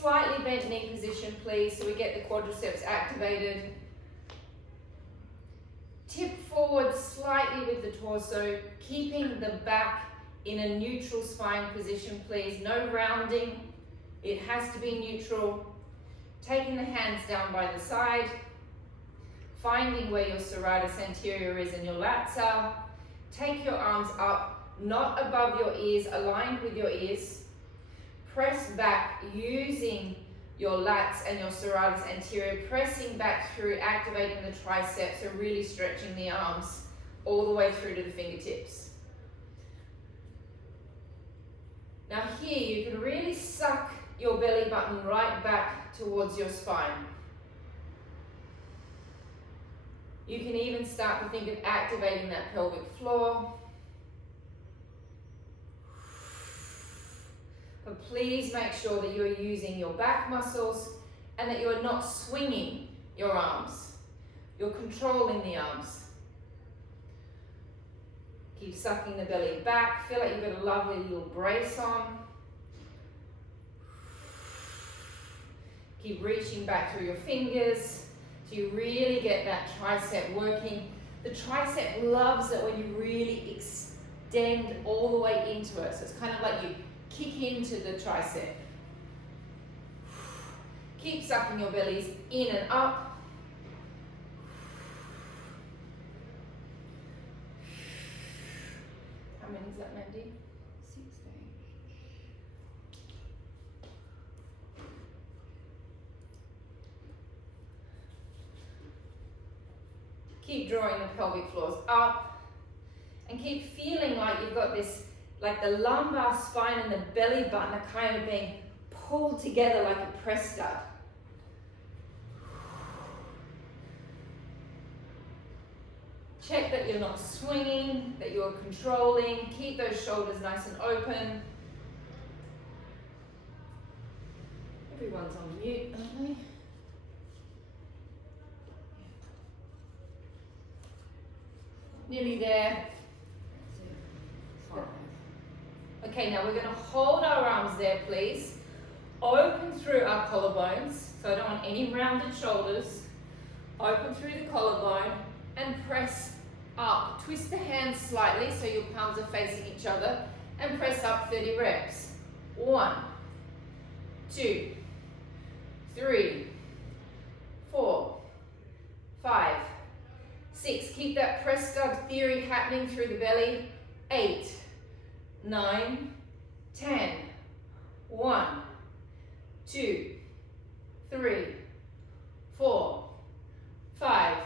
Slightly bent knee position, please, so we get the quadriceps activated. Tip forward slightly with the torso, keeping the back in a neutral spine position, please. No rounding. It has to be neutral. Taking the hands down by the side. Finding where your serratus anterior is and your lats are. Take your arms up, not above your ears, aligned with your ears. Press back using your lats and your serratus anterior, pressing back through, activating the triceps, so really stretching the arms all the way through to the fingertips. Now here you can really suck your belly button right back towards your spine. You can even start to think of activating that pelvic floor. But please make sure that you are using your back muscles and that you are not swinging your arms. You're controlling the arms. Keep sucking the belly back. Feel like you've got a lovely little brace on. Keep reaching back through your fingers so you really get that tricep working. The tricep loves it when you really extend all the way into it. So it's kind of like you kick into the tricep. Keep sucking your bellies in and up. How many is that, Mandy? 16. Keep drawing the pelvic floors up and keep feeling like you've got this, like the lumbar spine and the belly button are kind of being pulled together like a press stud. Check that you're not swinging, that you're controlling. Keep those shoulders nice and open. Everyone's on mute, aren't they? Nearly there. Okay, now we're going to hold our arms there, please. Open through our collarbones, so I don't want any rounded shoulders. Open through the collarbone and press up. Twist the hands slightly so your palms are facing each other and press up 30 reps. 1, 2, 3, 4, 5, 6. Keep that press stud theory happening through the belly. 8, 9, 10. 1, 2, 3, 4, 5,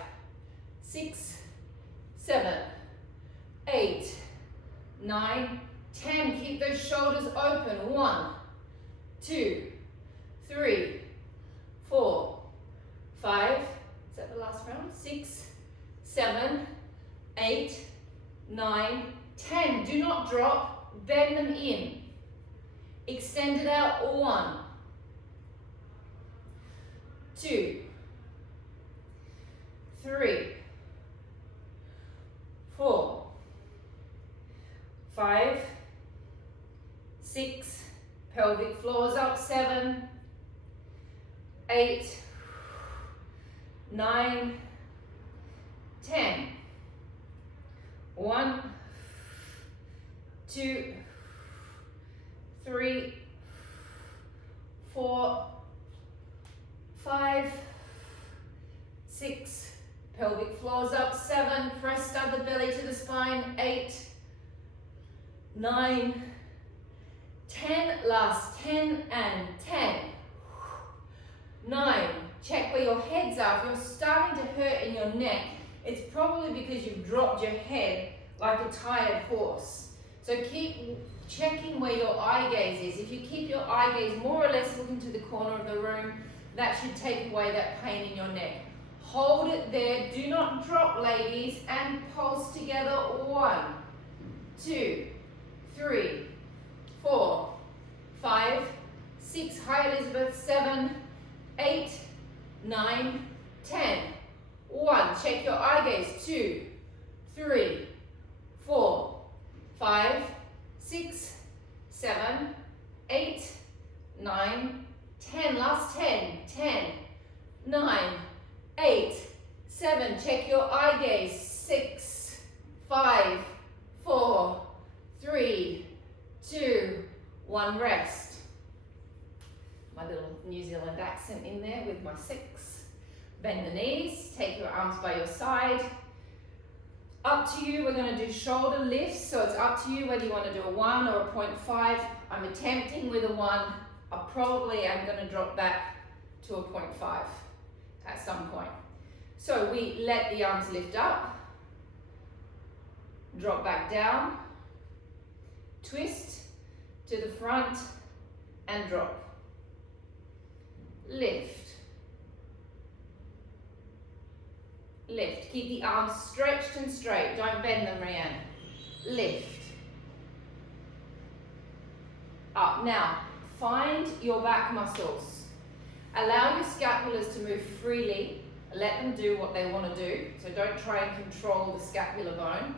6, 7, 8, 9, 10. Keep those shoulders open. 1, 2, 3, 4, 5. Is that the last round? 6, 7, 8, 9, 10. Do not drop. Bend them in. Extend it out. 1, 2, 3, 4, 5, 6. Pelvic floors up. 7, 8, 9, 10. 1, 2, 3, 4, 5, 6. Pelvic floors up. 7. Press stud the belly to the spine. 8, 9, 10. Last 10 and 10. 9. Check where your heads are. If you're starting to hurt in your neck, it's probably because you've dropped your head like a tired horse. So keep checking where your eye gaze is. If you keep your eye gaze more or less looking to the corner of the room, that should take away that pain in your neck. Hold it there. Do not drop, ladies, and pulse together. 1, 2, 3, 4, 5, 6. Hi, Elizabeth. 7, 8, 9, 10. 1. Check your eye gaze. 2, 3, 4, 5, 6, 7, 8, 9, 10, last 10, 10, 9, 8, 7, check your eye gaze, 6, 5, 4, 3, 2, 1, rest. My little New Zealand accent in there with my 6. Bend the knees, take your arms by your side. Up to you, we're going to do shoulder lifts, so it's up to you whether you want to do a 1 or a 0.5. I'm attempting with a 1. I probably am going to drop back to a 0.5 at some point. So we let the arms lift up, drop back down, twist to the front and drop. Lift. Lift. Keep the arms stretched and straight. Don't bend them, Rianne. Lift. Up. Now, find your back muscles. Allow your scapulars to move freely. Let them do what they want to do. So don't try and control the scapular bone.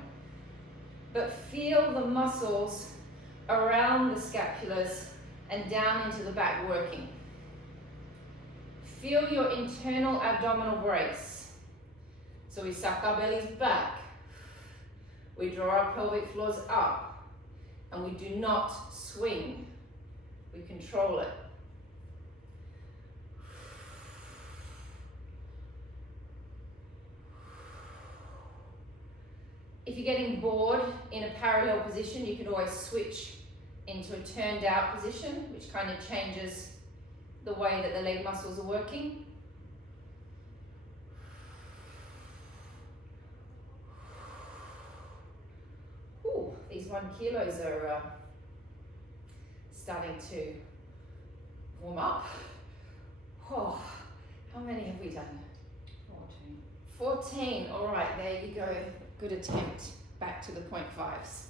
But feel the muscles around the scapulars and down into the back working. Feel your internal abdominal brace. So we suck our bellies back. We draw our pelvic floors up. And we do not swing. We control it. If you're getting bored in a parallel position, you can always switch into a turned out position, which kind of changes the way that the leg muscles are working. Ooh, these 1 kilos are starting to warm up. Oh, how many have we done? 14. 14, all right, there you go. Good attempt. Back to the 0.5s.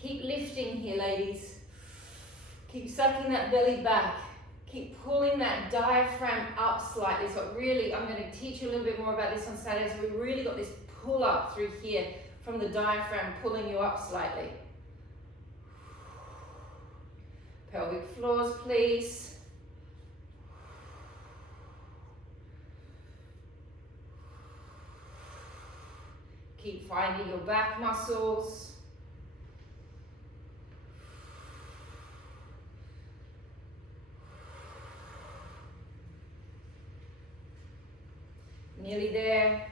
Keep lifting here, ladies. Keep sucking that belly back. Keep pulling that diaphragm up slightly. So really, I'm going to teach you a little bit more about this on Saturday. So we really got this pull up through here from the diaphragm, pulling you up slightly. Pelvic floors, please. Keep finding your back muscles. Nearly there.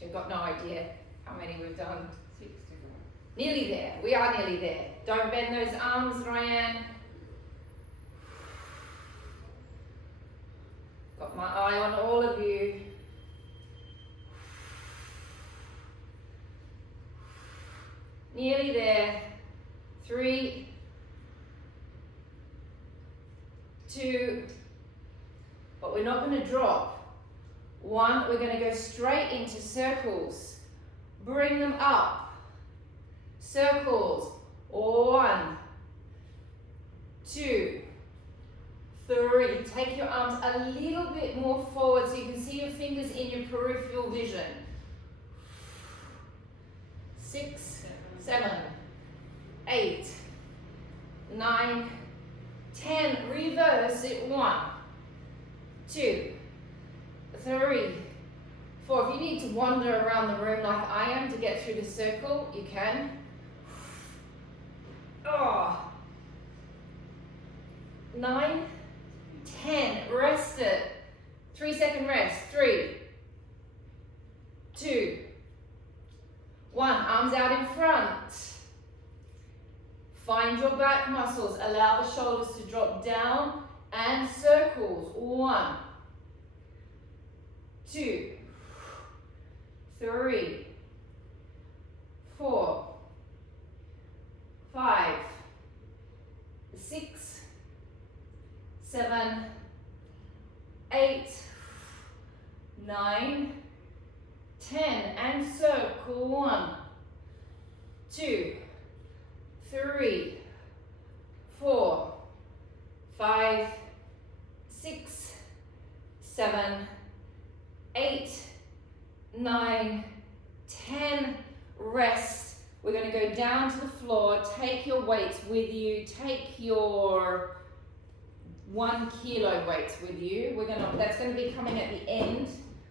You've got no idea how many we've done. 6 to go. Nearly there. We are nearly there. Don't bend those arms, Ryan. Got my eye on all of you. Nearly there. 3, 2, but we're not going to drop. 1, we're going to go straight into circles. Bring them up. Circles. 1, 2, 3. Take your arms a little bit more forward so you can see your fingers in your peripheral vision. 6, 7, 8, 9, 10. Reverse it. 1, 2, 3, 4. If you need to wander around the room like I am to get through the circle, you can. Oh. 9, 10. Rest it. 3-second rest. 3, 2, 1. Arms out in front. Find your back muscles. Allow the shoulders to drop down and circles. 1, 2, 3, 4, 5, 6, 7, 8, 9, 10, and circle. 1, 2, 3, 4, 5, 6, 7, 8, 9, 10. Rest. We're going to go down to the floor, take your weights with you, take your 1 kilo weights with you. That's going to be coming at the end.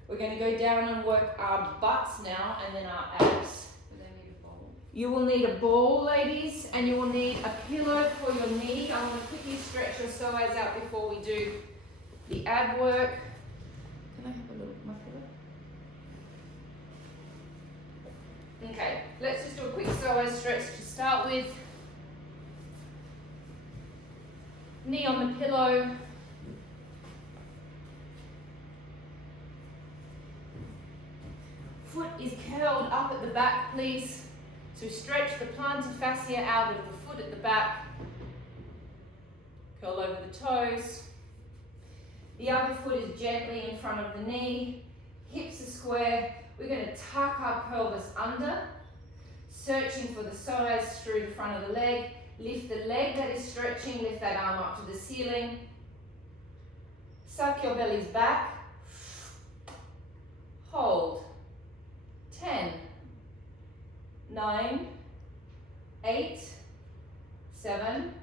We're going to go down and work our butts now and then our abs. You will need a ball, ladies, and you will need a pillow for your knee. I want to quickly stretch your psoas out before we do the ab work. Can I have a look at my pillow? Okay, let's just do a quick psoas stretch to start with. Knee on the pillow. Foot is curled up at the back, please. So stretch the plantar fascia out of the foot at the back. Curl over the toes. The other foot is gently in front of the knee. Hips are square. We're going to tuck our pelvis under. Searching for the psoas through the front of the leg. Lift the leg that is stretching. Lift that arm up to the ceiling. Suck your bellies back. Hold. 10. 9, 8, 7,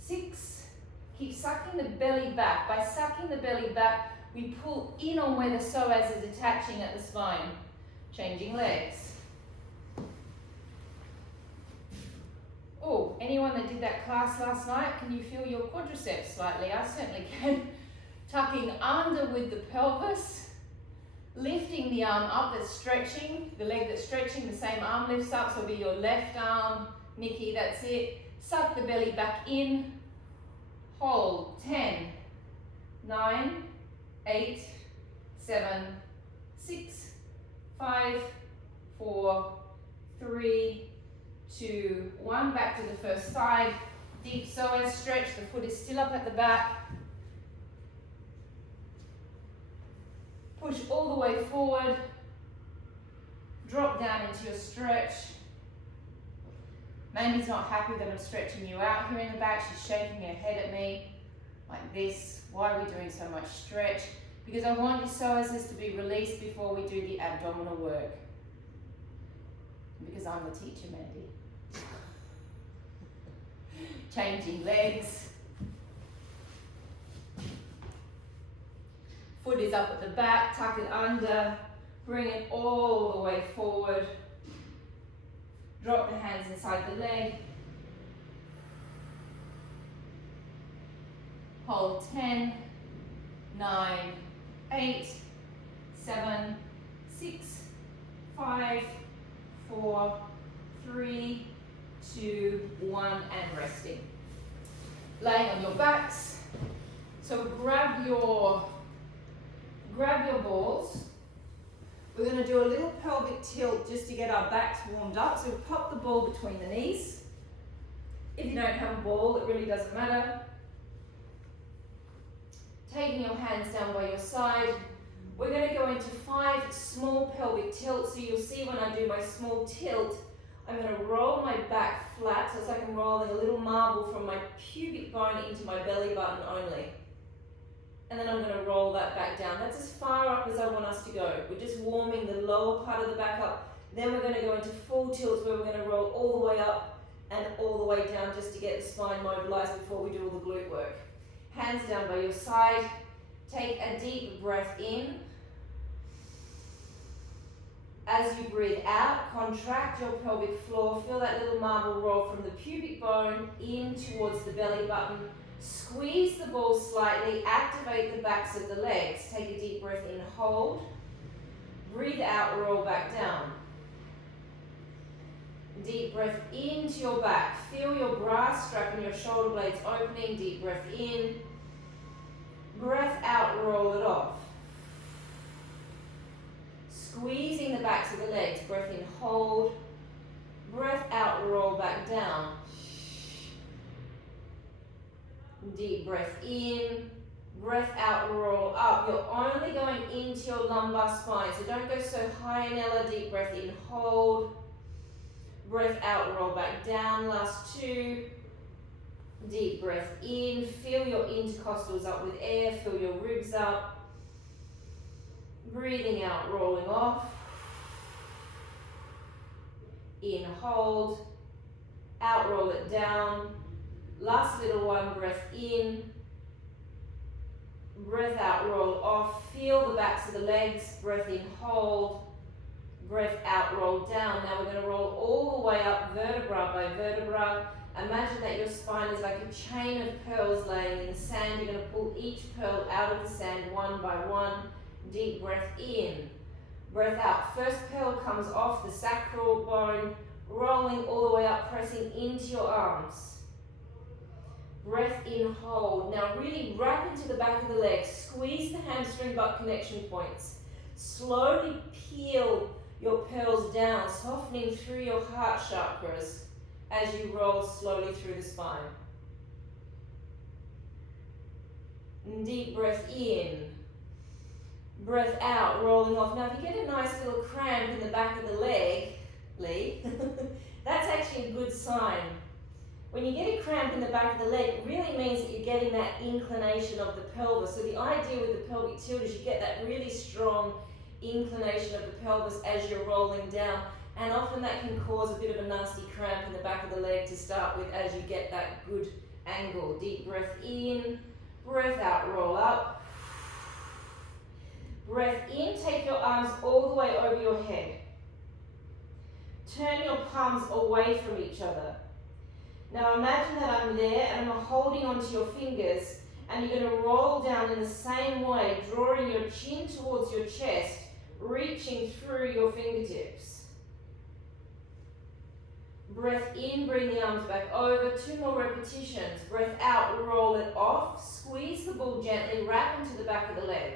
6. Keep sucking the belly back. By sucking the belly back, we pull in on where the psoas is attaching at the spine. Changing legs. Oh, anyone that did that class last night, can you feel your quadriceps slightly? I certainly can. Tucking under with the pelvis. Lifting the arm up that's stretching, the leg that's stretching, the same arm lifts up, so it'll be your left arm. Nikki, that's it. Suck the belly back in. Hold. 10, 9, 8, 7, 6, 5, 4, 3, 2, 1. Back to the first side. Deep psoas stretch. The foot is still up at the back. Push all the way forward. Drop down into your stretch. Mandy's not happy that I'm stretching you out here in the back. She's shaking her head at me like this. Why are we doing so much stretch? Because I want your psoas to be released before we do the abdominal work. Because I'm the teacher, Mandy. Changing legs. Foot is up at the back, tuck it under, bring it all the way forward. Drop the hands inside the leg. Hold 10, 9, 8, 7, 6, 5, 4, 3, 2, 1, and resting. Laying on your backs. So grab your balls. We're going to do a little pelvic tilt just to get our backs warmed up. So pop the ball between the knees. If you don't have a ball, it really doesn't matter. Taking your hands down by your side. We're going to go into 5 small pelvic tilts. So you'll see when I do my small tilt, I'm going to roll my back flat so it's like I'm rolling a little marble from my pubic bone into my belly button only. And then I'm going to roll that back down. That's as far up as I want us to go. We're just warming the lower part of the back up. Then we're going to go into full tilts where we're going to roll all the way up and all the way down just to get the spine mobilized before we do all the glute work. Hands down by your side. Take a deep breath in. As you breathe out, contract your pelvic floor. Feel that little marble roll from the pubic bone in towards the belly button. Squeeze the ball slightly, activate the backs of the legs. Take a deep breath in, hold. Breathe out, roll back down. Deep breath into your back. Feel your brass strap and your shoulder blades opening. Deep breath in. Breath out, roll it off. Squeezing the backs of the legs. Breath in, hold. Breath out, roll back down. Deep breath in, breath out, roll up. You're only going into your lumbar spine, so don't go so high and Ella. Deep breath in, hold. Breath out, roll back down. Last 2. Deep breath in, fill your intercostals up with air, fill your ribs up. Breathing out, rolling off. in, hold, out, roll it down. Last little one, breath in, breath out, roll off. Feel the backs of the legs, breath in, hold, breath out, roll down. Now we're going to roll all the way up, vertebra by vertebra. Imagine that your spine is like a chain of pearls laying in the sand. You're going to pull each pearl out of the sand one by one. Deep breath in, breath out. First pearl comes off the sacral bone, rolling all the way up, pressing into your arms. Breath in, hold. Now really wrap into the back of the leg. Squeeze the hamstring butt connection points. Slowly peel your pearls down, softening through your heart chakras as you roll slowly through the spine. And deep breath in, breath out, rolling off. Now if you get a nice little cramp in the back of the leg, Lee, that's actually a good sign. When you get a cramp in the back of the leg, it really means that you're getting that inclination of the pelvis. So the idea with the pelvic tilt is you get that really strong inclination of the pelvis as you're rolling down. And often that can cause a bit of a nasty cramp in the back of the leg to start with as you get that good angle. Deep breath in, breath out, roll up. Breath in, take your arms all the way over your head. Turn your palms away from each other. Now imagine that I'm there and I'm holding onto your fingers, and you're going to roll down in the same way, drawing your chin towards your chest, reaching through your fingertips. Breath in, bring the arms back over. 2 more repetitions. Breath out, roll it off. Squeeze the ball gently, wrap into the back of the leg.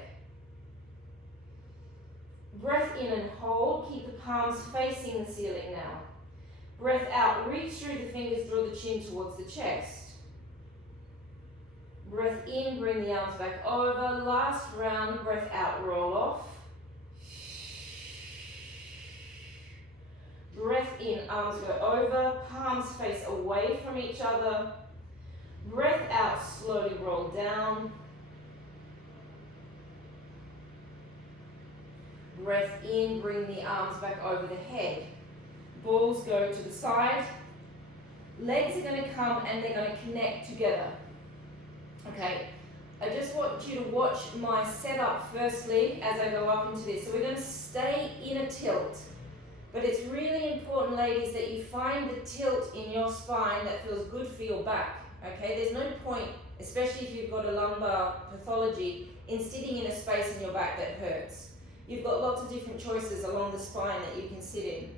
Breath in and hold. Keep the palms facing the ceiling now. Breath out, reach through the fingers, draw the chin towards the chest. Breath in, bring the arms back over. Last round, breath out, roll off. Breath in, arms go over, palms face away from each other. Breath out, slowly roll down. Breath in, bring the arms back over the head. Balls go to the side. Legs are going to come and they're going to connect together. Okay, I just want you to watch my setup firstly as I go up into this. So we're going to stay in a tilt. But it's really important, ladies, that you find the tilt in your spine that feels good for your back. Okay, there's no point, especially if you've got a lumbar pathology, in sitting in a space in your back that hurts. You've got lots of different choices along the spine that you can sit in.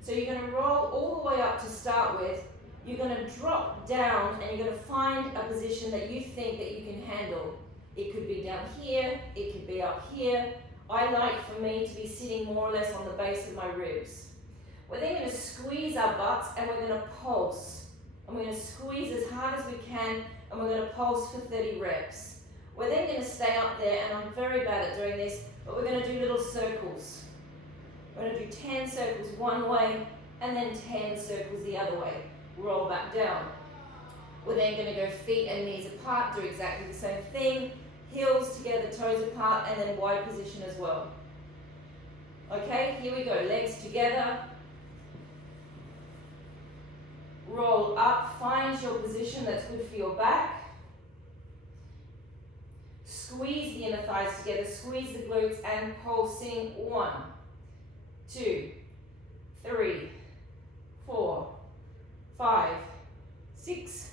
So you're going to roll all the way up to start with. You're going to drop down and you're going to find a position that you think that you can handle. It could be down here, it could be up here. I like for me to be sitting more or less on the base of my ribs. We're then going to squeeze our butts and we're going to pulse. And we're going to squeeze as hard as we can and we're going to pulse for 30 reps. We're then going to stay up there, and I'm very bad at doing this, but we're going to do little circles. We're going to do 10 circles one way and then 10 circles the other way. Roll back down. We're then going to go feet and knees apart, do exactly the same thing. Heels together, toes apart, and then wide position as well. Okay, here we go. Legs together. Roll up, find your position that's good for your back. Squeeze the inner thighs together, squeeze the glutes and pulsing. 1, 2, 3, 4, 5, 6,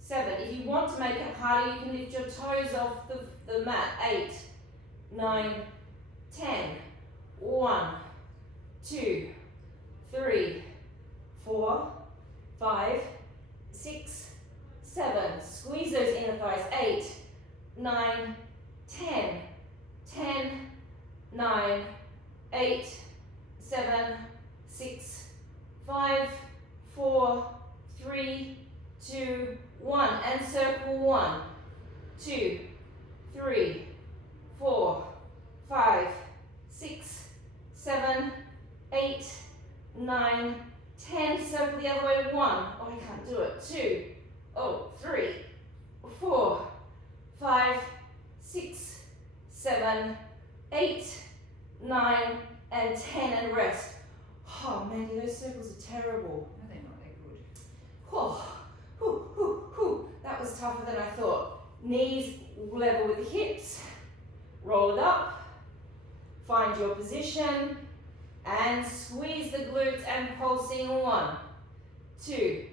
7. If you want to make it harder, you can lift your toes off the mat. 8, 9, 10. 1, 2, 3, 4, 5, 6, 7. Squeeze those inner thighs. 8, 9, 10. 10, 9, 8, 7, 6, 5, 4, 3, 2, 1. And circle 1, 2, 3, 4, 5, 6, 7, 8, 9, 10. Circle the other way. 1. Oh, I can't do it. 2. Oh, 3, 4, 5, 6, 7, 8, 9, and 10. And rest. Oh, Mandy, those circles are terrible. No, they're not. They're good. Oh, that was tougher than I thought. Knees level with the hips. Roll it up. Find your position. And squeeze the glutes and pulsing. 1, 2,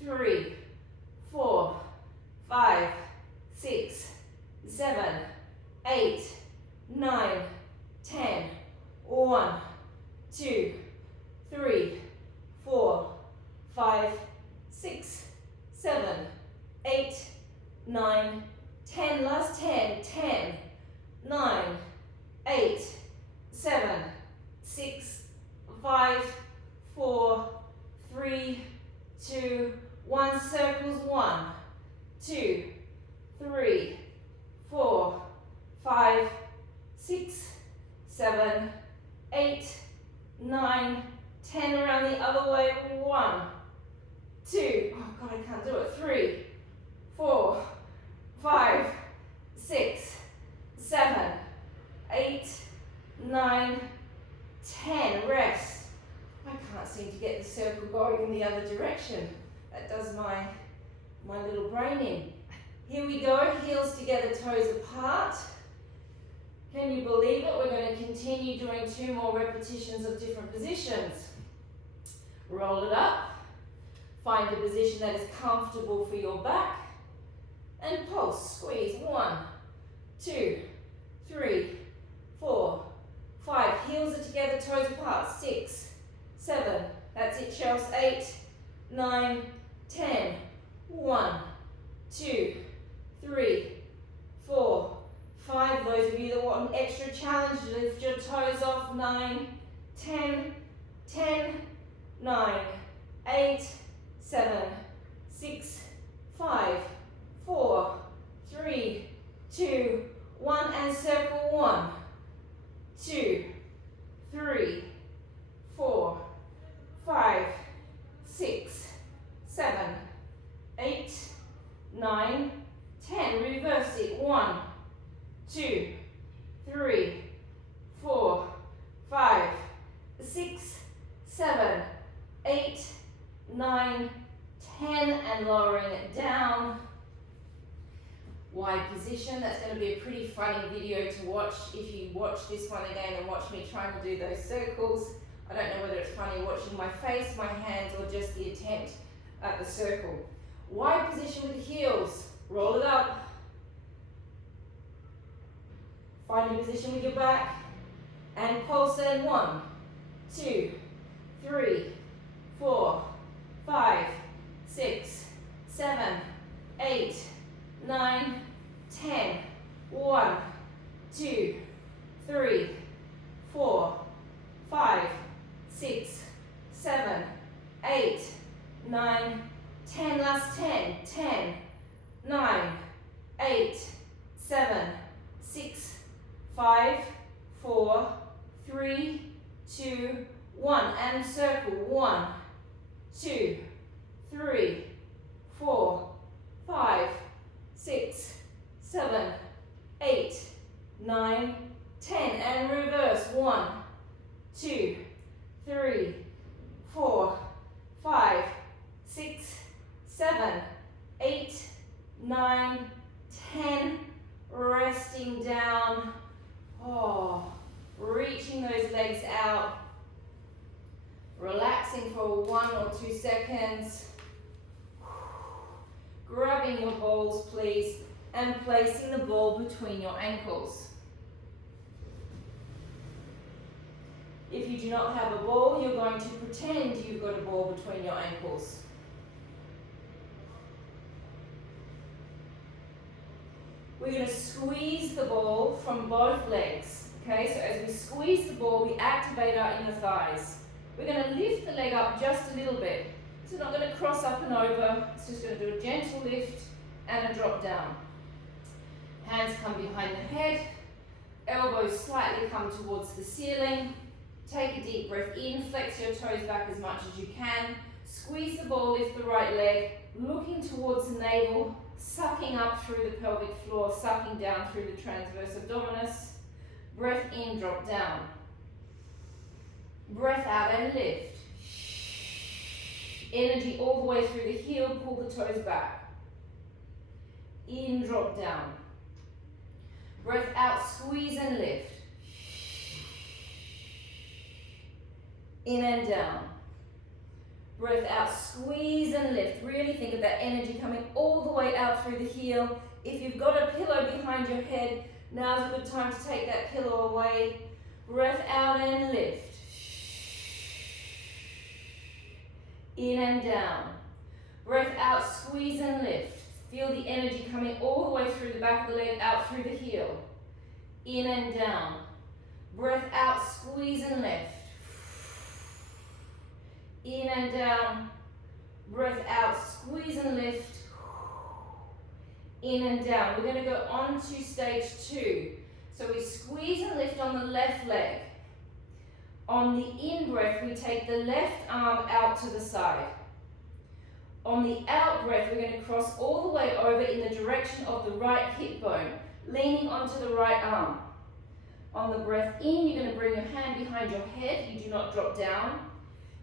3, 4, 5, 6, 7, 8, 9, 10. 1, 2, 3, 4, 5, 6, 7, 8, 9, 10. Last 10. 10, 9, 8, 7, 6, 5, 4, 3, 2, 1. Circles. 1, 2, 3, 4, 5, 6, 7, 8, 9, 10. Around the other way. 1, 2. Oh God, I can't do it. 3, 4, 5, 6, 7, 8, 9, 10. Rest. I can't seem to get the circle going in the other direction. That does my little brain in. Here we go. Heels together, toes apart. Can you believe it? We're going to continue doing 2 more repetitions of different positions. Roll it up. Find a position that is comfortable for your back. And pulse. Squeeze. 1, 2, 3, 4, 5. Heels are together, toes apart. 6, 7. That's it, Chels. 8, 9, 10. 1, 2, 3, 4, 5. Those of you that want an extra challenge, lift your toes off. 9, 10, 10, 9, 8, 7, 6, 5, 4, 3, 2, 1. And circle. 1, 2, 3, 4, 5, 6, 7, 8, 9, 10. Reverse it. 1, 2, 3, 4, 5, 6, 7, 8, 9, 10. And lowering it down. Wide position. That's going to be a pretty funny video to watch if you watch this one again and watch me trying to do those circles. I don't know whether it's funny watching my face, my hands, or just the attempt at the circle. Wide position with the heels. Roll it up. Find your position with your back. And pulse in. 1, 2, 3, 4, 5, 6, 7, 8, 9, 10. 1, 2, 3, 4, 5, 6, 7, 8, 9, 10. Last 10. 10, 9, 8, 7, 6, 5, 4, 3, 2, 1. And circle. 1, 2, 3, 4, 5, 6, 7, 8, 9, 10. And reverse. 1, 2, 3, 4, 5, 6, 7, 8, 9, 10. Resting down. Oh, reaching those legs out. Relaxing for 1 or 2 seconds. Grabbing your balls, please, and placing the ball between your ankles. If you do not have a ball, you're going to pretend you've got a ball between your ankles. We're going to squeeze the ball from both legs. Okay, so as we squeeze the ball, we activate our inner thighs. We're going to lift the leg up just a little bit. So not going to cross up and over. It's just going to do a gentle lift and a drop down. Hands come behind the head. Elbows slightly come towards the ceiling. Take a deep breath in. Flex your toes back as much as you can. Squeeze the ball, lift the right leg. Looking towards the navel. Sucking up through the pelvic floor. Sucking down through the transverse abdominis. Breath in, drop down. Breath out and lift. Energy all the way through the heel, pull the toes back. In, drop down. Breath out, squeeze and lift. In and down. Breath out, squeeze and lift. Really think of that energy coming all the way out through the heel. If you've got a pillow behind your head, now's a good time to take that pillow away. Breath out and lift. In and down. Breath out, squeeze and lift. Feel the energy coming all the way through the back of the leg, out through the heel. In and down. Breath out, squeeze and lift. In and down. Breath out, squeeze and lift. In and down. We're going to go on to stage 2. So we squeeze and lift on the left leg. On the in-breath, we take the left arm out to the side. On the out-breath, we're going to cross all the way over in the direction of the right hip bone, leaning onto the right arm. On the breath in, you're going to bring your hand behind your head. You do not drop down.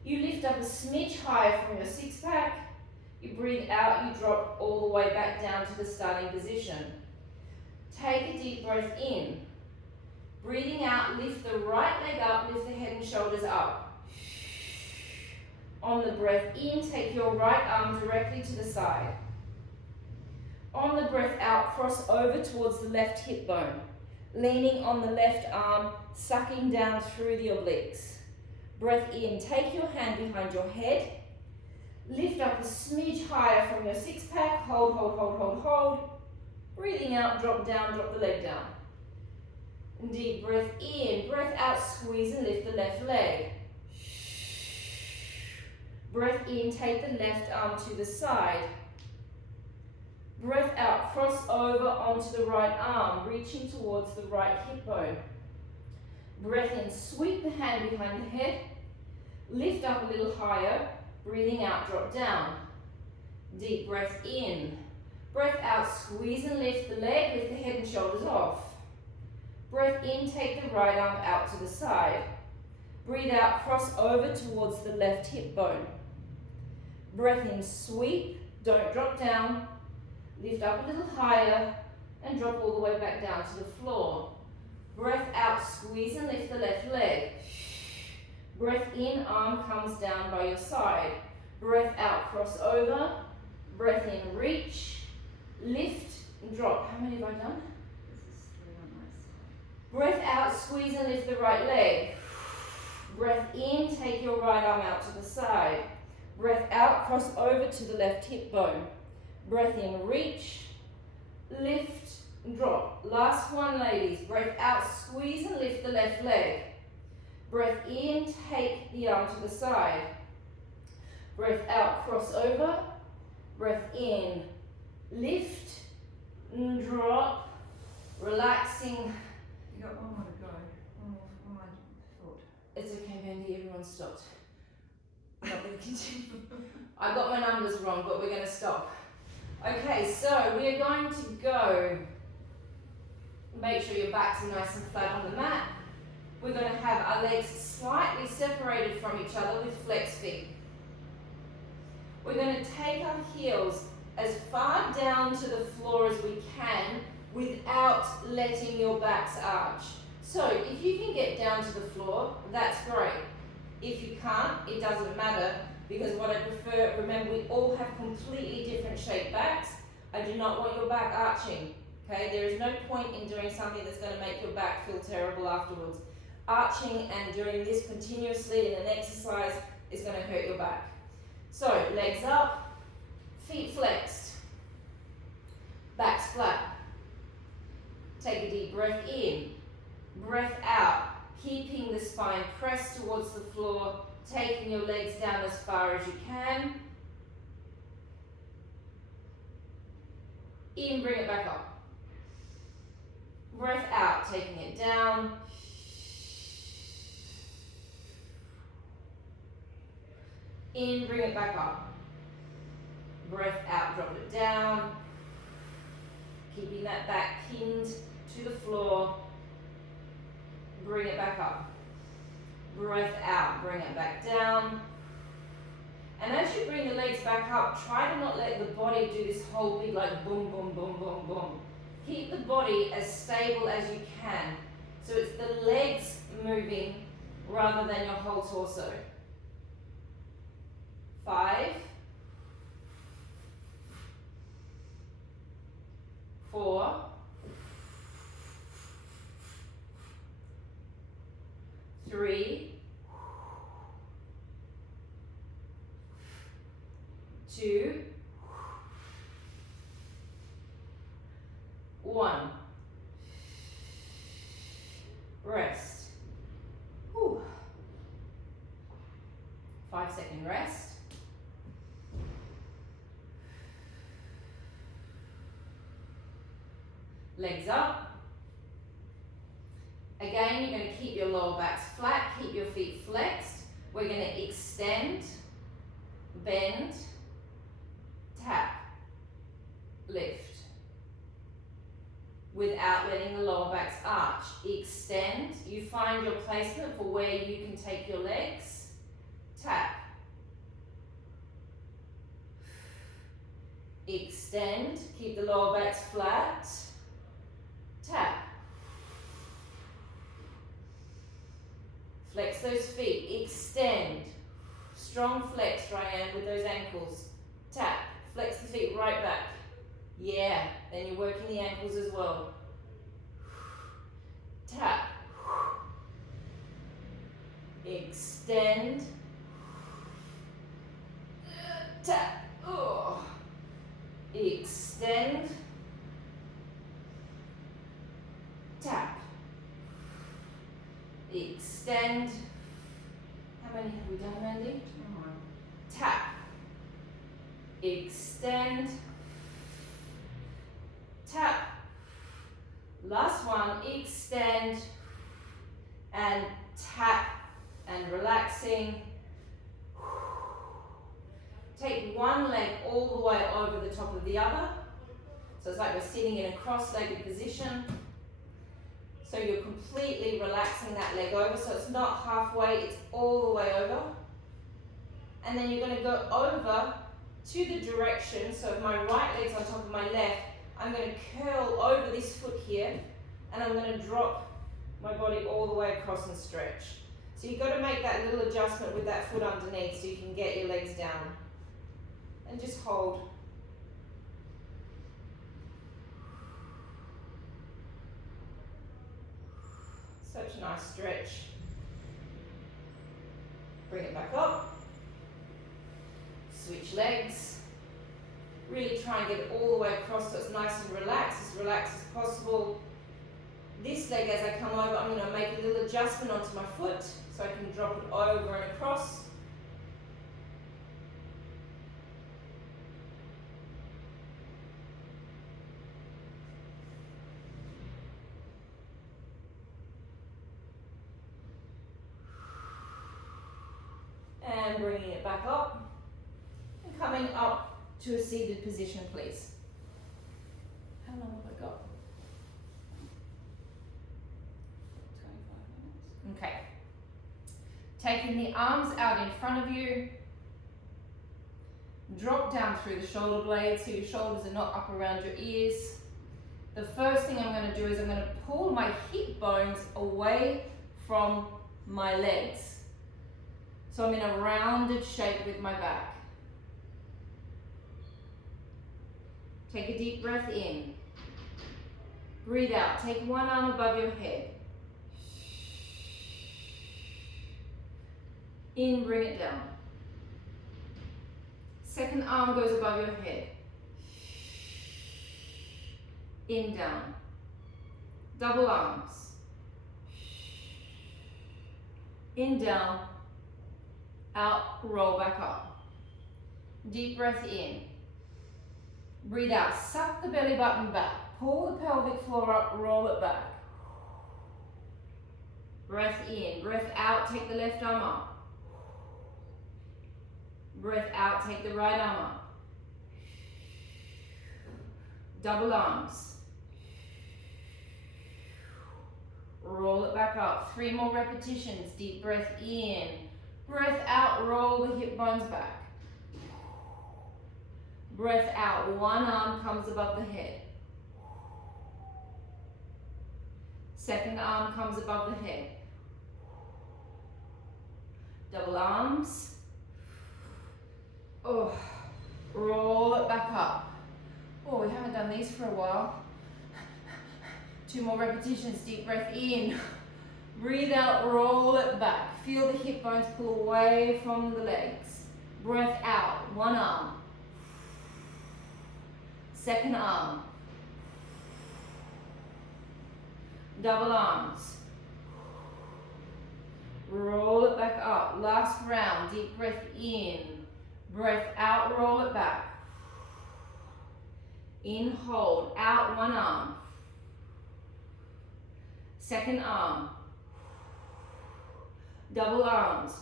You lift up a smidge higher from your six-pack. You breathe out, you drop all the way back down to the starting position. Take a deep breath in. Breathing out, lift the right leg up, lift the head and shoulders up. On the breath in, take your right arm directly to the side. On the breath out, cross over towards the left hip bone, leaning on the left arm, sucking down through the obliques. Breath in, take your hand behind your head, lift up a smidge higher from your six-pack, hold, hold, hold, hold, hold. Breathing out, drop down, drop the leg down. Deep breath in, breath out, squeeze and lift the left leg. Breath in, take the left arm to the side. Breath out, cross over onto the right arm, reaching towards the right hip bone. Breath in, sweep the hand behind the head, lift up a little higher, breathing out, drop down. Deep breath in, breath out, squeeze and lift the leg, lift the head and shoulders off. Breath in, take the right arm out to the side. Breathe out, cross over towards the left hip bone. Breath in, sweep, don't drop down. Lift up a little higher and drop all the way back down to the floor. Breath out, squeeze and lift the left leg. Breath in, arm comes down by your side. Breath out, cross over. Breath in, reach, lift, and drop. How many have I done? Breath out, squeeze and lift the right leg. Breath in, take your right arm out to the side. Breath out, cross over to the left hip bone. Breath in, reach, lift, and drop. Last one, ladies. Breath out, squeeze and lift the left leg. Breath in, take the arm to the side. Breath out, cross over. Breath in, lift, and drop. Relaxing. You got one more to go. One more thought. It's okay, Mandy, everyone stopped. I'm not going to continue. I got my numbers wrong, but we're going to stop. Okay, so we are going to go. Make sure your backs are nice and flat on the mat. We're going to have our legs slightly separated from each other with flex feet. We're going to take our heels as far down to the floor as we can without letting your backs arch. So if you can get down to the floor, that's great. If you can't, it doesn't matter, because what I prefer, remember, we all have completely different shaped backs. I do not want your back arching, okay? There is no point in doing something that's going to make your back feel terrible afterwards. Arching and doing this continuously in an exercise is going to hurt your back. So legs up, feet flexed, backs flat. Take a deep breath in, breath out, keeping the spine pressed towards the floor, taking your legs down as far as you can. In, bring it back up. Breath out, taking it down. In, bring it back up. Breath out, drop it down. Keeping that back pinned to the floor. Bring it back up. Breath out, bring it back down. And as you bring the legs back up, try to not let the body do this whole big like boom, boom, boom, boom, boom. Keep the body as stable as you can. So it's the legs moving rather than your whole torso. 5, 4, 3, 2, 1. Rest. Whew. 5-second rest. Legs up. Again, you're going to keep your lower backs flat, keep your feet flexed. We're going to extend, bend, tap, lift. Without letting the lower backs arch. Extend, you find your placement for where you can take your legs. Tap. Extend, keep the lower backs flat. Tap. Flex those feet, extend. Strong flex, Ryan, with those ankles. Tap, flex the feet right back. Yeah, then you're working the ankles as well. Tap. Extend. Tap. Oh. Extend. Tap. Extend. How many have we done, Randy? Tap. Extend. Tap. Last one, extend and tap and relaxing. Take one leg all the way over the top of the other. So it's like we're sitting in a cross-legged position. So you're completely relaxing that leg over. So it's not halfway, it's all the way over. And then you're going to go over to the direction. So if my right leg's on top of my left, I'm going to curl over this foot here, and I'm going to drop my body all the way across and stretch. So you've got to make that little adjustment with that foot underneath so you can get your legs down. And just hold. Such a nice stretch. Bring it back up. Switch legs. Really try and get it all the way across so it's nice and relaxed as possible. This leg, as I come over, I'm going to make a little adjustment onto my foot so I can drop it over and across. And bringing it back up and coming up to a seated position, please. How long have I got? 25 minutes. Okay. Taking the arms out in front of you. Drop down through the shoulder blades so your shoulders are not up around your ears. The first thing I'm going to do is I'm going to pull my hip bones away from my legs. So I'm in a rounded shape with my back. Take a deep breath in. Breathe out. Take one arm above your head. In, bring it down. Second arm goes above your head. In, down. Double arms. In, down. Out, roll back up. Deep breath in. Breathe out, suck the belly button back. Pull the pelvic floor up, roll it back. Breath in, breath out, take the left arm up. Breath out, take the right arm up. Double arms. roll it back up. 3 more repetitions. Deep breath in, breath out, roll the hip bones back. Breath out, one arm comes above the head. Second arm comes above the head. Double arms. Oh, roll it back up. Oh, we haven't done these for a while. 2 more repetitions, deep breath in. Breathe out, roll it back. Feel the hip bones pull away from the legs. Breath out, one arm. Second arm. Double arms. Roll it back up. Last round, deep breath in. Breath out, roll it back. In, hold, out, one arm. Second arm. Double arms.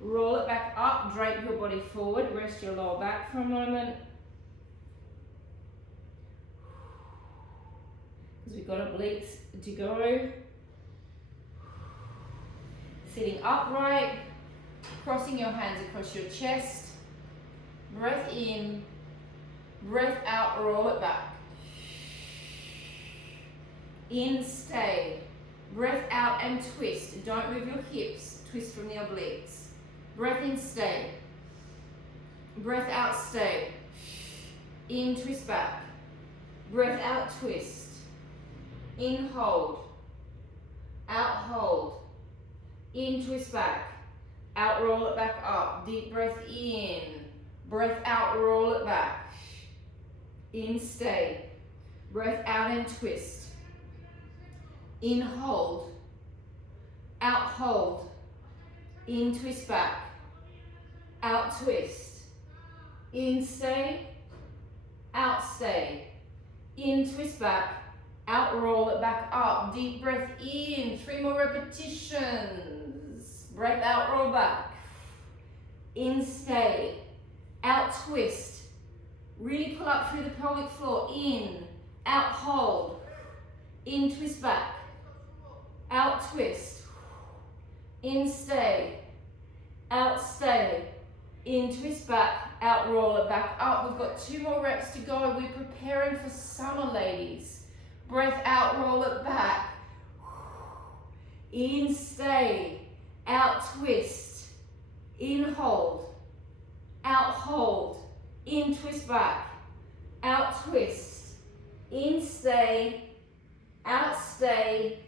Roll it back up, drape your body forward, rest your lower back for a moment. Because we've got obliques to go. Sitting upright, crossing your hands across your chest. Breath in, breath out, roll it back. In, stay. Breath out and twist. Don't move your hips. Twist from the obliques. Breath in, stay. Breath out, stay. In, twist back. Breath out, twist. In, hold. Out, hold. In, twist back. Out, roll it back up. Deep breath in. Breath out, roll it back. In, stay. Breath out and twist. In, hold. Out, hold. In, twist back. Out, twist. In, stay. Out, stay. In, twist back. Out, roll it back up. Deep breath in. 3 more repetitions. Breath out, roll back. In, stay. Out, twist. Really pull up through the pelvic floor. In, out, hold. In, twist back. Out, twist. In, stay. Out, stay. In, twist back. Out, roll it back up. We've got 2 more reps to go. We're preparing for summer, ladies. Breath out, roll it back. In, stay. Out, twist. In, hold. Out, hold. In, twist back. Out, twist. In, stay. Out, stay.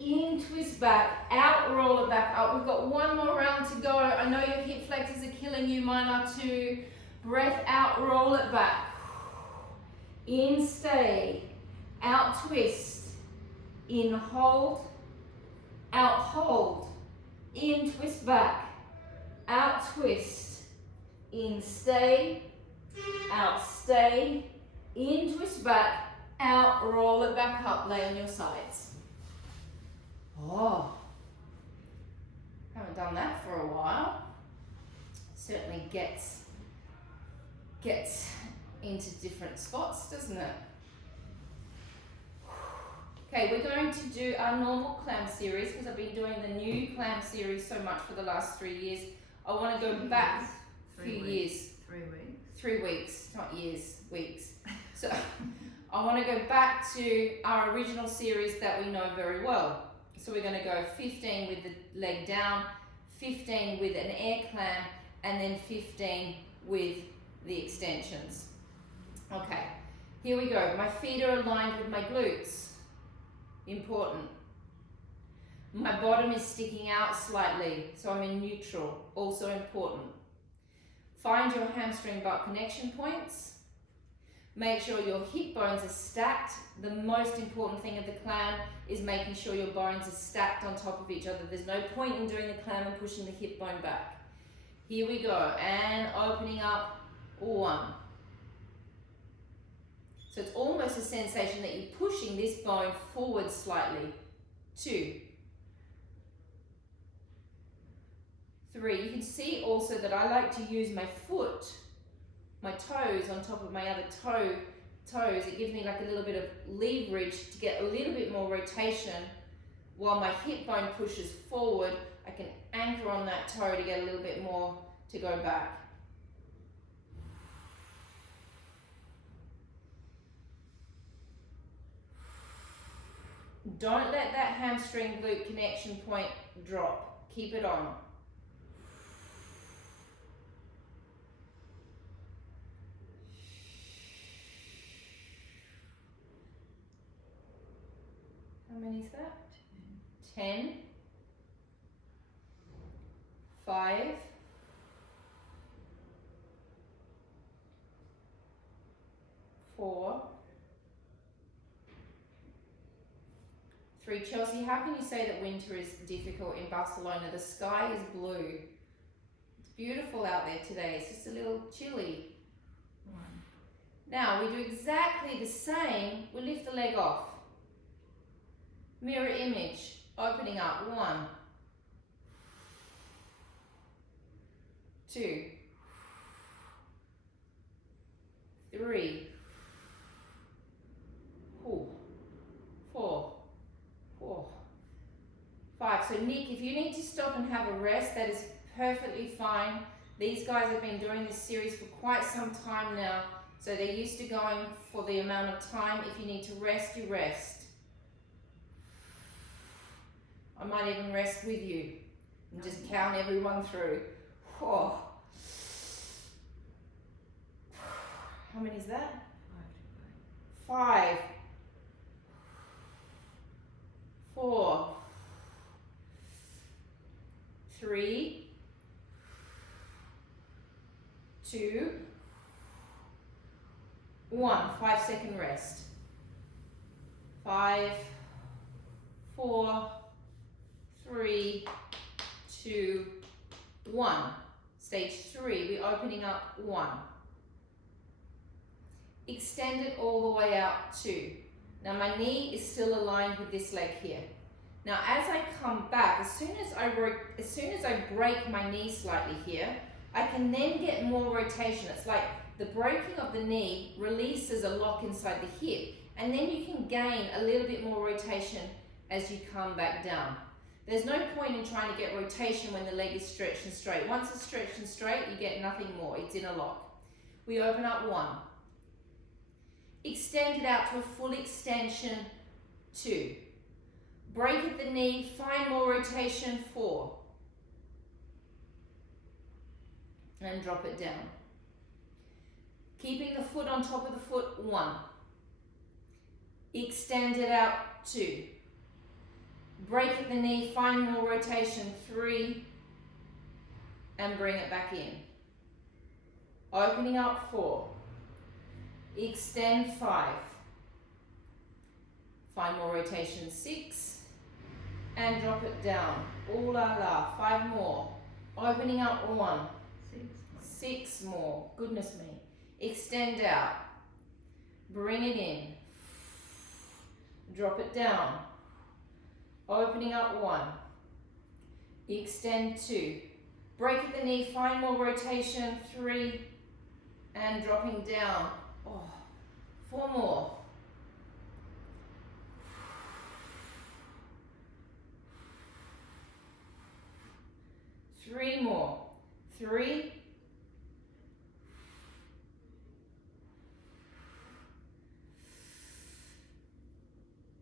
In, twist back. Out, roll it back up. We've got 1 more round to go. I know your hip flexors are killing you. Mine are too. Breath out, roll it back. In, stay. Out, twist. In, hold. Out, hold. In, twist back. Out, twist. In, stay. Out, stay. In, twist back. Out, roll it back up. Lay on your sides. Oh, haven't done that for a while. Certainly gets into different spots, doesn't it? Okay, we're going to do our normal clam series because I've been doing the new clam series so much for the last 3 years. I want to go back a few years. 3 weeks. 3 weeks, not years, weeks. So I want to go back to our original series that we know very well. So we're going to go 15 with the leg down, 15 with an air clam, and then 15 with the extensions. Okay, here we go. My feet are aligned with my glutes. Important. My bottom is sticking out slightly, so I'm in neutral. Also important. Find your hamstring butt connection points. Make sure your hip bones are stacked. The most important thing of the clam is making sure your bones are stacked on top of each other. There's no point in doing the clam and pushing the hip bone back. Here we go, and opening up, 1. So it's almost a sensation that you're pushing this bone forward slightly. 2. 3. You can see also that I like to use my foot, my toes on top of my other toe toes, it gives me like a little bit of leverage to get a little bit more rotation. While my hip bone pushes forward, I can anchor on that toe to get a little bit more to go back. Don't let that hamstring glute connection point drop. Keep it on. How many is that? 10. 5. 4. 3. Chelsea, how can you say that winter is difficult in Barcelona? The sky is blue. It's beautiful out there today. It's just a little chilly. 1. Now we do exactly the same. We lift the leg off. Mirror image, opening up. 1, 2, 3, 4, 5. So Nick, if you need to stop and have a rest, that is perfectly fine. These guys have been doing this series for quite some time now, so they're used to going for the amount of time. If you need to rest, you rest. I might even rest with you and just count everyone through. Oh. How many is that? 5, 4, 3, 2, 1. 5-second rest. 5, 4, 3, 2, 1. Stage 3, we're opening up. 1. Extend it all the way out. 2. Now my knee is still aligned with this leg here. Now as I come back, as soon as I break my knee slightly here, I can then get more rotation. It's like the breaking of the knee releases a lock inside the hip, and then you can gain a little bit more rotation as you come back down. There's no point in trying to get rotation when the leg is stretched and straight. Once it's stretched and straight, you get nothing more. It's in a lock. We open up. 1. Extend it out to a full extension. 2. Break at the knee, find more rotation. 4. And drop it down. Keeping the foot on top of the foot. 1. Extend it out. 2. Break at the knee, find more rotation. 3. And bring it back in. Opening up. 4. Extend. 5. Find more rotation. 6. And drop it down. Ooh la la. 5 more. Opening up. 1. 6 more. Goodness me. Extend out. Bring it in. Drop it down. Opening up. 1. Extend. 2. Break at the knee, find more rotation. 3. And dropping down. 4 more. 3 more. 3.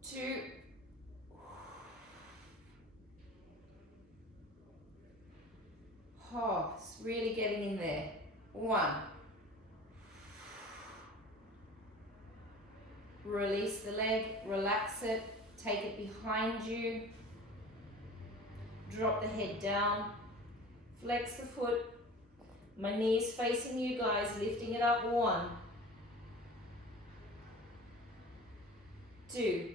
2. It's really getting in there. 1. Release the leg, relax it, take it behind you. Drop the head down. Flex the foot. My knees facing you guys, lifting it up. 1. 2.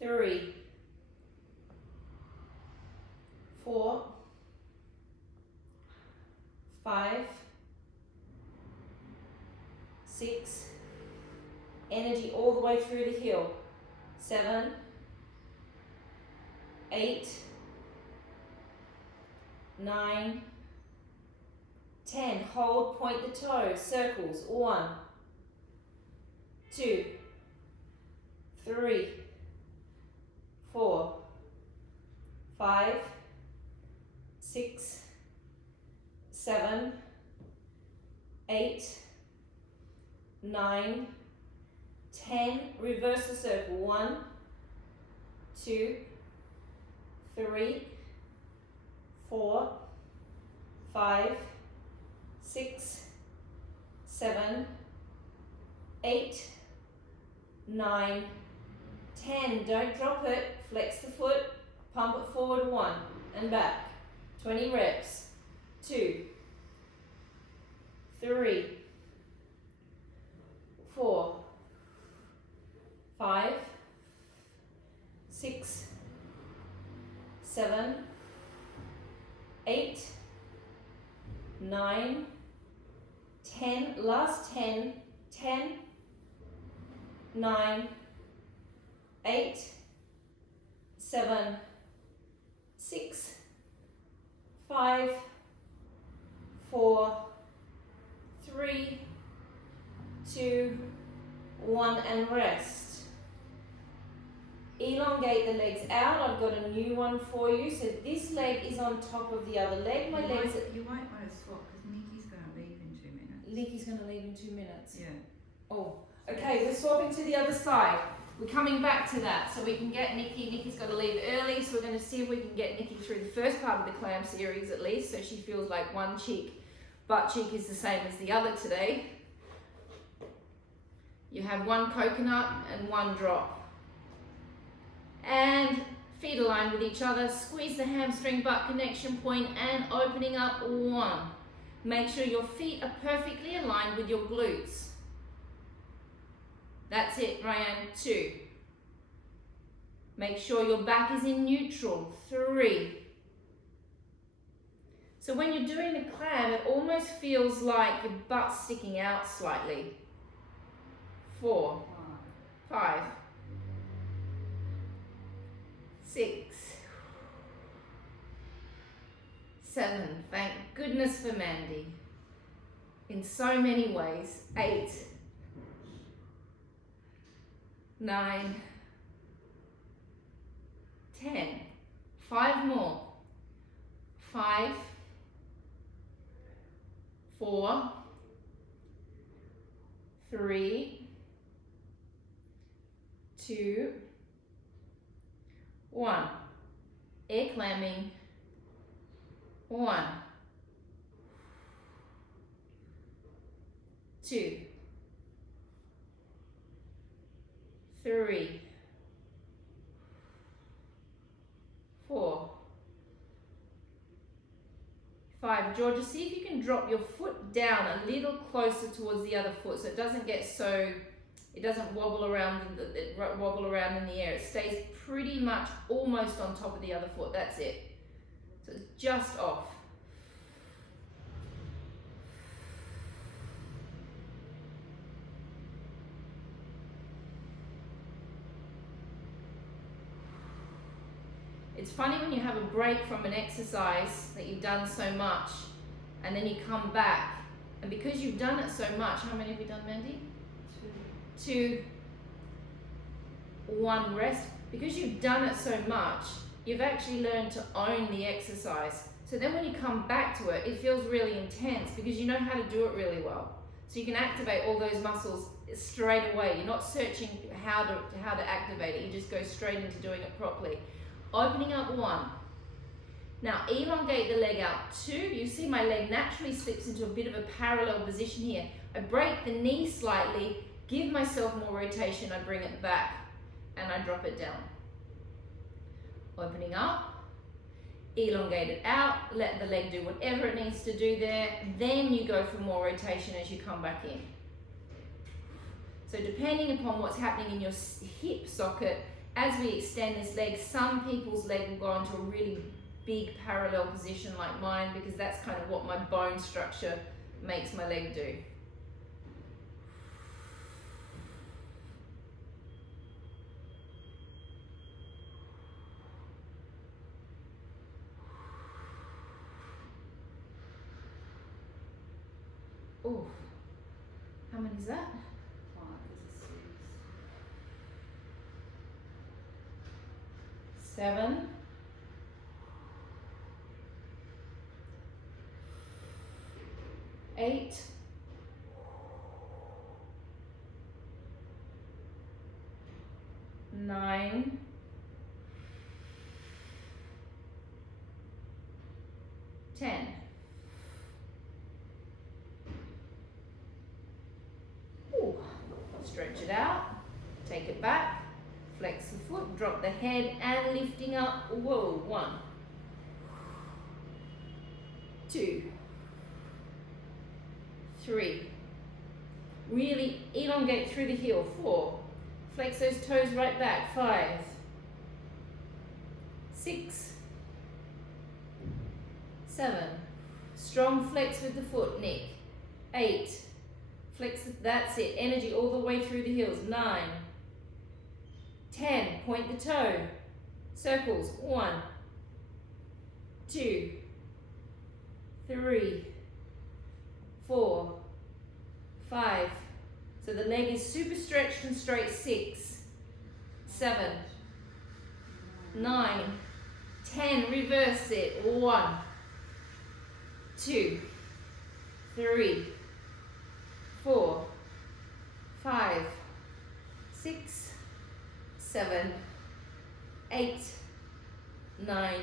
3. 4. 5. 6. Energy all the way through the heel. 7. 8. 9. 10. Hold, point the toes, circles. 1, 2, 3, 4, 5, 6, 7, 8, 9, 10. Reverse the circle. 1, 2, 3, 4, 5, 6, 7, 8, 9, 10. Don't drop it. Flex the foot. Pump it forward. 1 and back. 20 reps. 2, 3, 4, 5, 6, 7, 8, 9, 10. Last 10. 10, 9, 8, 7, 6, 5, 4, 3, 2, 1, and rest. Elongate the legs out. I've got a new one for you. So this leg is on top of the other leg. My legs. You might want to swap because Nikki's going to leave in 2 minutes. Nikki's going to leave in 2 minutes. Yeah. Oh, okay. We're swapping to the other side. We're coming back to that so we can get Nikki. Nikki's got to leave early, so we're going to see if we can get Nikki through the first part of the clam series at least, so she feels like one cheek, butt cheek is the same as the other today. You have one coconut and one drop. And feet aligned with each other. Squeeze the hamstring butt connection point and opening up. 1. Make sure your feet are perfectly aligned with your glutes. That's it, Ryan. 2. Make sure your back is in neutral. 3. So when you're doing a clam, it almost feels like your butt's sticking out slightly. 4, 5, 6, 7. Thank goodness for Mandy. In so many ways. 8, 9, 10. 5 more. 5, 4, 3, 2, 1. Air clamming. 1, 2, 3, 4, 5. Georgia, see if you can drop your foot down a little closer towards the other foot so it doesn't get so, it doesn't wobble around in the air. It stays pretty much almost on top of the other foot. That's it. So it's just off. It's funny when you have a break from an exercise that you've done so much and then you come back, and because you've done it so much, how many have you done, Mandy? 2, 1, rest. Because you've done it so much, you've actually learned to own the exercise. So then when you come back to it, it feels really intense because you know how to do it really well. So you can activate all those muscles straight away. You're not searching how to activate it. You just go straight into doing it properly. Opening up 1. Now elongate the leg out. 2. You see my leg naturally slips into a bit of a parallel position here. I break the knee slightly, give myself more rotation, I bring it back and I drop it down. Opening up, elongate it out, let the leg do whatever it needs to do there, then you go for more rotation as you come back in. So depending upon what's happening in your hip socket, as we extend this leg, some people's leg will go into a really big parallel position like mine because that's kind of what my bone structure makes my leg do. Oh, how many is that? 5, this is 6. 7. 8. 9. 10. Ooh. Stretch it out, take it back, flex the foot, drop the head and lifting up. Whoa, 1, 2, 3. Really elongate through the heel. 4. Flex those toes right back. 5, 6, 7. Strong flex with the foot, Nick. 8. Flex, that's it. Energy all the way through the heels. 9, 10. Point the toe. Circles. 1, 2, 3, 4, 5. So the leg is super stretched and straight. 6, 7, 9, 10. Reverse it. 1, 2, 3, 4, 5, 6, 7, 8, 9,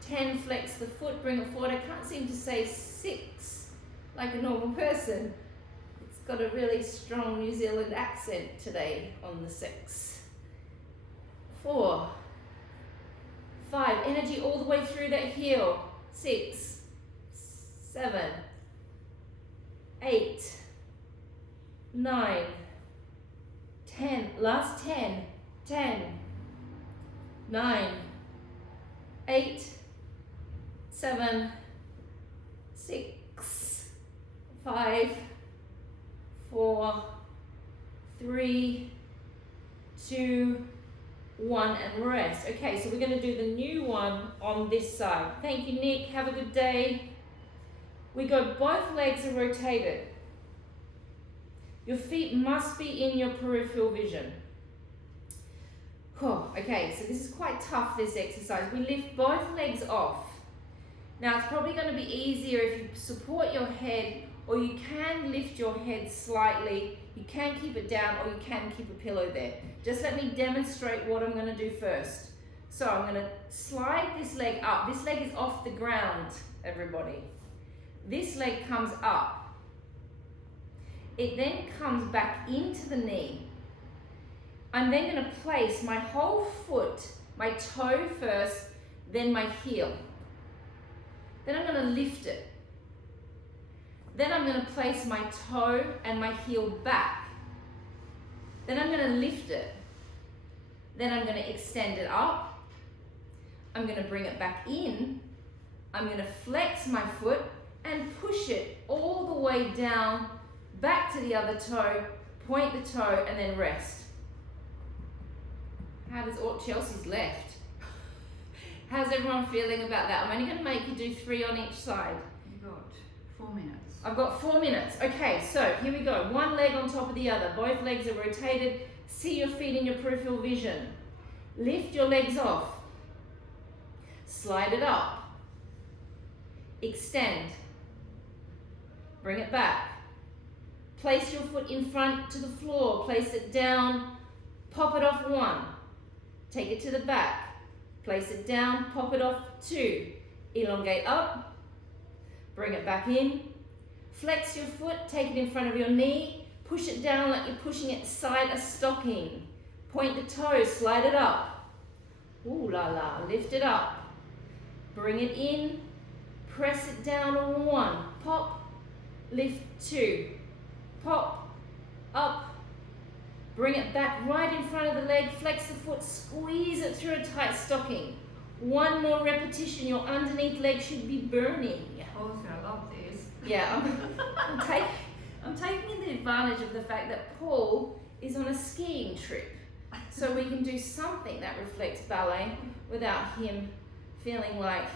10. Flex the foot, bring it forward. I can't seem to say 6 like a normal person. It's got a really strong New Zealand accent today on the 6. 4, 5. Energy all the way through that heel. 6, 7, 8, 9, 10. Last 10. 10, 9, 8, 7, 6, 5, 4, 3, 2, 1, and rest. Okay, so we're going to do the new one on this side. Thank you, Nick. Have a good day. We go, both legs are rotated. Your feet must be in your peripheral vision. Oh, okay, so this is quite tough, this exercise. We lift both legs off. Now, it's probably going to be easier if you support your head, or you can lift your head slightly. You can keep it down, or you can keep a pillow there. Just let me demonstrate what I'm going to do first. So I'm going to slide this leg up. This leg is off the ground, everybody. This leg comes up. It then comes back into the knee. I'm then going to place my whole foot, my toe first, then my heel. Then I'm going to lift it. Then I'm going to place my toe and my heel back. Then I'm going to lift it. Then I'm going to extend it up. I'm going to bring it back in. I'm going to flex my foot and push it all the way down, back to the other toe, point the toe, and then rest. How does Chelsea's left? How's everyone feeling about that? I'm only going to make you do 3 on each side. You've got 4 minutes. I've got 4 minutes. Okay, so here we go. One leg on top of the other. Both legs are rotated. See your feet in your peripheral vision. Lift your legs off. Slide it up. Extend. Bring it back. Place your foot in front to the floor. Place it down. Pop it off 1. Take it to the back. Place it down. Pop it off 2. Elongate up. Bring it back in. Flex your foot. Take it in front of your knee. Push it down like you're pushing it side a stocking. Point the toes. Slide it up. Ooh la la. Lift it up. Bring it in. Press it down on 1. Pop. Lift 2. Pop. Up. Bring it back right in front of the leg. Flex the foot. Squeeze it through a tight stocking. 1 more repetition. Your underneath leg should be burning. Paul's going to love this. Yeah, I'm taking the advantage of the fact that Paul is on a skiing trip. So we can do something that reflects ballet without him feeling like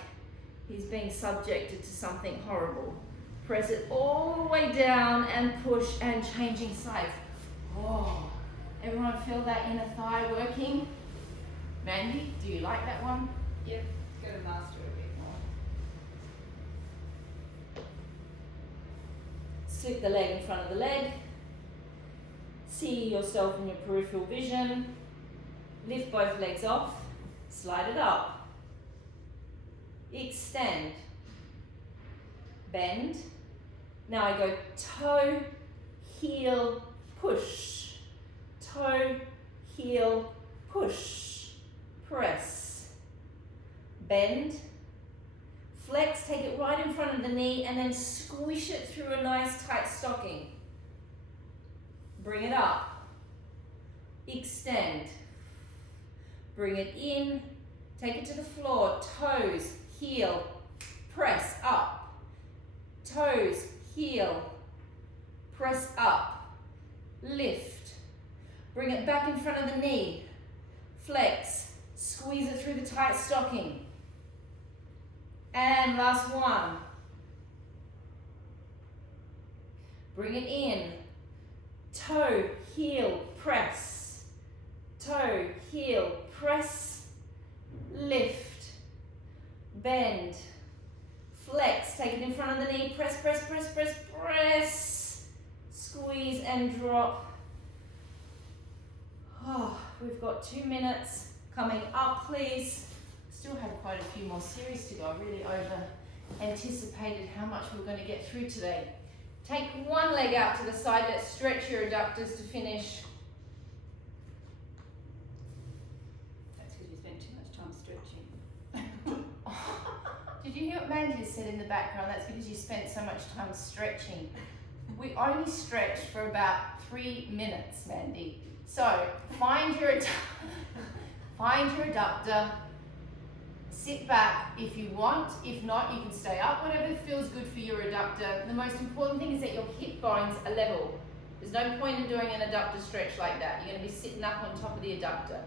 he's being subjected to something horrible. Press it all the way down and push and changing sides. Oh, everyone feel that inner thigh working? Mandy, do you like that one? Yep, gotta master it a bit more. Slip the leg in front of the leg. See yourself in your peripheral vision. Lift both legs off. Slide it up. Extend. Bend. Now I go toe, heel, push. Toe, heel, push. Press. Bend. Flex, take it right in front of the knee and then squish it through a nice tight stocking. Bring it up. Extend. Bring it in. Take it to the floor. Toes, heel, press up. Toes, heel, press up. Lift. Bring it back in front of the knee. Flex. Squeeze it through the tight stocking. And last one. Bring it in. Toe, heel, press. Toe, heel, press. Lift. Bend. Flex. Take it in front of the knee. Press, press, press, press, press. Squeeze and drop. Oh, we've got 2 minutes. Coming up, please. Still have quite a few more series to go. I really over anticipated how much we were going to get through today. Take one leg out to the side. Let's stretch your adductors to finish. That's because you spent too much time stretching. Did you hear what Mandy said in the background? That's because you spent so much time stretching. We only stretch for about 3 minutes, Mandy. So find your adductor. Sit back if you want. If not, you can stay up. Whatever feels good for your adductor. The most important thing is that your hip bones are level. There's no point in doing an adductor stretch like that. You're going to be sitting up on top of the adductor.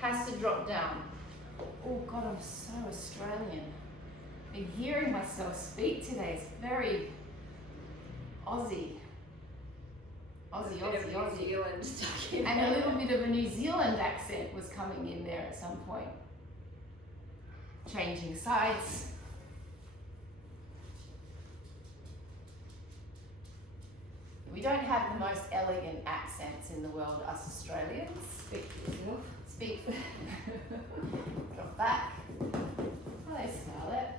Has to drop down. Oh God, I'm so Australian. Been hearing myself speak today. It's very Aussie. Aussie. New Zealand stuck in And a little bit of a New Zealand accent was coming in there at some point. Changing sides. We don't have the most elegant accents in the world, us Australians. Speak for yourself. Speak. Drop back. Hello, Scarlett.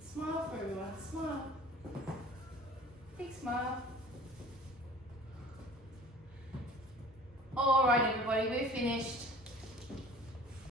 Smile for everyone. Smile. Big smile. All right, everybody, we're finished.